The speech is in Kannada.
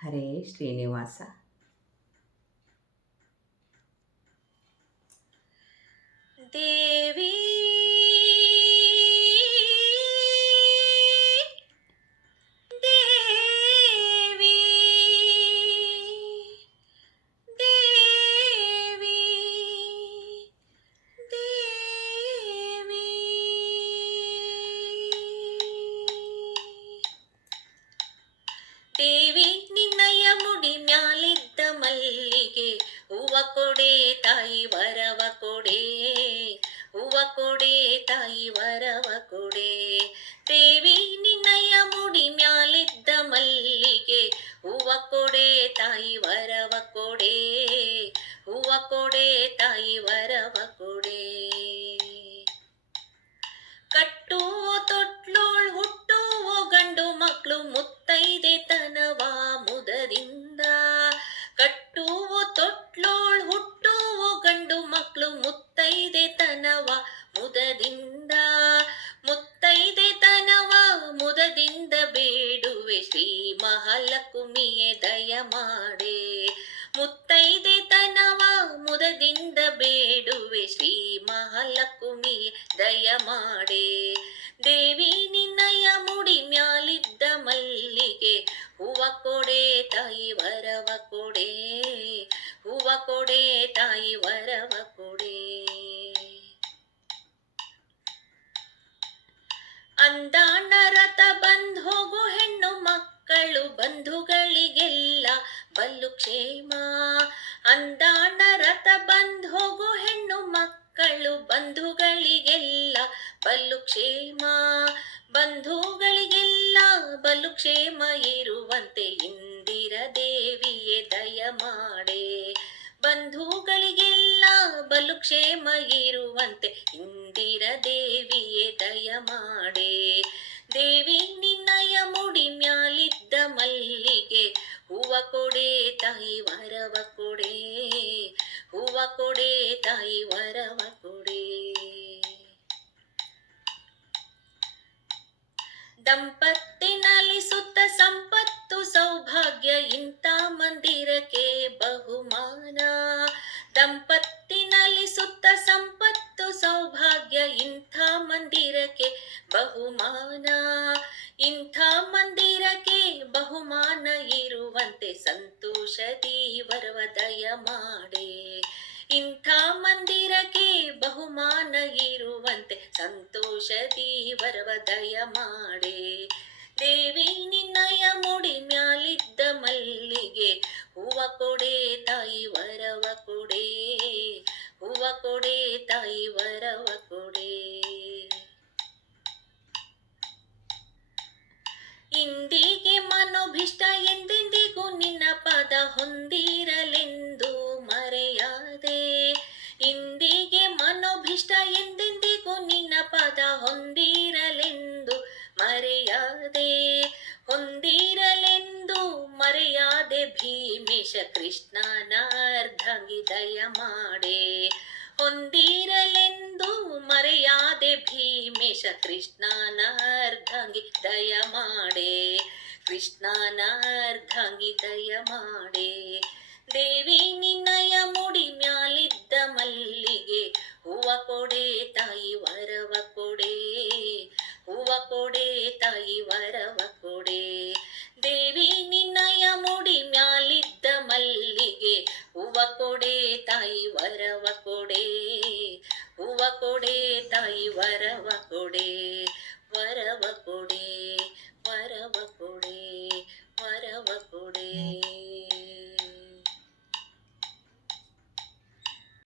ಹರೇ ಶ್ರೀನಿವಾಸ ದೇವಿ ಕೊಡೆ, ತಾಯಿ ವರವ ಕೊಡೆ. ಕಟ್ಟುವ ತೊಟ್ಲೋಳ್ ಹುಟ್ಟುವ ಗಂಡು ಮಕ್ಕಳು ಮುತ್ತೈದೆ ತನವ ಮುದದಿಂದ. ಕಟ್ಟುವ ತೊಟ್ಲೋಳ್ ಹುಟ್ಟುವ ಗಂಡು ಮಕ್ಕಳು ಮುತ್ತೈದೆ ತನವ ಮುದದಿಂದ. ಮುತ್ತೈದೆ ತನವ ಮುದದಿಂದ ಬೇಡುವೆ ಶ್ರೀ ಮಹಾಲಕ್ಷ್ಮಿಯೇ ದಯ ಮಾಡೆ ಮುತ್ತೈದೆ ಮುದದಿಂದ ಬೇಡುವೆ ಶ್ರೀ ಮಹಾಲಕ್ಷ್ಮಿ, ದಯ ಮಾಡೆ. ದೇವಿ ನಿನ್ನಯ ಮುಡಿ ಮ್ಯಾಲಿದ್ದ ಮಲ್ಲಿಗೆ, ಹೂವ ಕೊಡೆ ತಾಯಿ ವರವ ಕೊಡೆ. ಹೂವ ಕೊಡೆ ತಾಯಿ ವರವ ಕೊಡೆ. ಅಂದಾಣ ರಥ ಬಂದ್ ಹೋಗು ಹೆಣ್ಣು ಮಕ್ಕಳು ಬಂಧುಗಳಿಗೆಲ್ಲ ಬಲ್ಲು ಕ್ಷೇಮ. ಅಂದಾಣ ರಥ ಬಂದ್ ಹೋಗು ಹೆಣ್ಣು ಮಕ್ಕಳು ಬಂಧುಗಳಿಗೆಲ್ಲ ಬಲ್ಲು ಕ್ಷೇಮ. ಬಂಧುಗಳಿಗೆಲ್ಲ ಬಲು ಕ್ಷೇಮ ಇರುವಂತೆ ಇಂದಿರ ದೇವಿಯೇ ದಯ ಮಾಡೆ. ಬಂಧುಗಳಿಗೆಲ್ಲ ಬಲು ಕ್ಷೇಮ ಇರುವಂತೆ ಇಂದಿರ ದೇವಿಯೇ ದಯ ಮಾಡೆ. ದೇವಿ ಕೊಡೆ ತಾಯಿ ವರವ ಕೊಡೆ ಹೂವ ಕೊಡೆ ತಾಯಿ ವರವ ಕೊಡೆ ದಂಪತಿನಲ್ಲಿ ಸುತ್ತ ಸಂಪತ್ತು ಸೌಭಾಗ್ಯ ಇಂಥ ಮಂದಿರಕ್ಕೆ ಬಹುಮಾನ ದಂಪತಿನಲ್ಲಿ ಸುತ್ತ ಸಂಪತ್ತು ಸೌಭಾಗ್ಯ ಇಂಥ ಮಂದಿರಕ್ಕೆ ಬಹುಮಾನ ಇಂಥ ಮಂದಿರಕ್ಕೆ ಬಹುಮಾನ ಇರುವಂತೆ ಸಂತೋಷದಿ ದಯ ಮಾಡೆ. ಇಂಥ ಮಂದಿರಕ್ಕೆ ಬಹುಮಾನ ಇರುವಂತೆ ಸಂತೋಷದಿ ದಯ ಮಾಡೆ. ದೇವಿ ನಿನ್ನಯ ಮುಡಿ ಮ್ಯಾಲಿದ್ದ ಮಲ್ಲಿಗೆ, ಹೂವ ಕೊಡೆ ತಾಯಿ ವರವ ಕೊಡೆ, ಹೂವ ಕೊಡೆ ತಾಯಿ ವರವ ಕೊಡೆ. ಇಂದಿಗೆ ಮನೋಭಿಷ್ಟ ಎಂದೆಂದಿಗೂ ನಿನ್ನ ಪದ ಹೊಂದಿರಲೆಂದು ಮರೆಯಾದೆ. ಇಂದಿಗೆ ಮನೋಭಿಷ್ಟ ಎಂದೆಂದಿಗೂ ನಿನ್ನ ಪದ ಹೊಂದಿರಲೆಂದು ಮರೆಯಾದೆ. ಹೊಂದಿರಲೆಂದು ಮರೆಯಾದೆ ಭೀಮೇಶ ಕೃಷ್ಣನಾರ್ಧಂಗಿ ದಯ ಮಾಡೆ ಹೊಂದಿರಲೆಂದು ಮರೆಯಾದೆ ಭೀಮೇಶ ಕೃಷ್ಣನ ಅರ್ಧಂಗಿ ದಯ ಮಾಡೆ ಕೃಷ್ಣನ ಅರ್ಧಂಗಿ ದಯ ಮಾಡೆ. ದೇವಿ ನಿನ್ನಯ ಮುಡಿ ಮ್ಯಾಲಿದ್ದ ಮಲ್ಲಿಗೆ, ಹೂವ ಕೊಡೆ ತಾಯಿ ವರವ ಕೊಡೆ, ಹೂವ ಕೊಡೆ ತಾಯಿ ವರವ ವರವ ಕೊಡೆ ಹೂವ ಕೊಡೆ ತಾಯಿ ವರವ ಕೊಡೆ ವರವ ಕೊಡೆ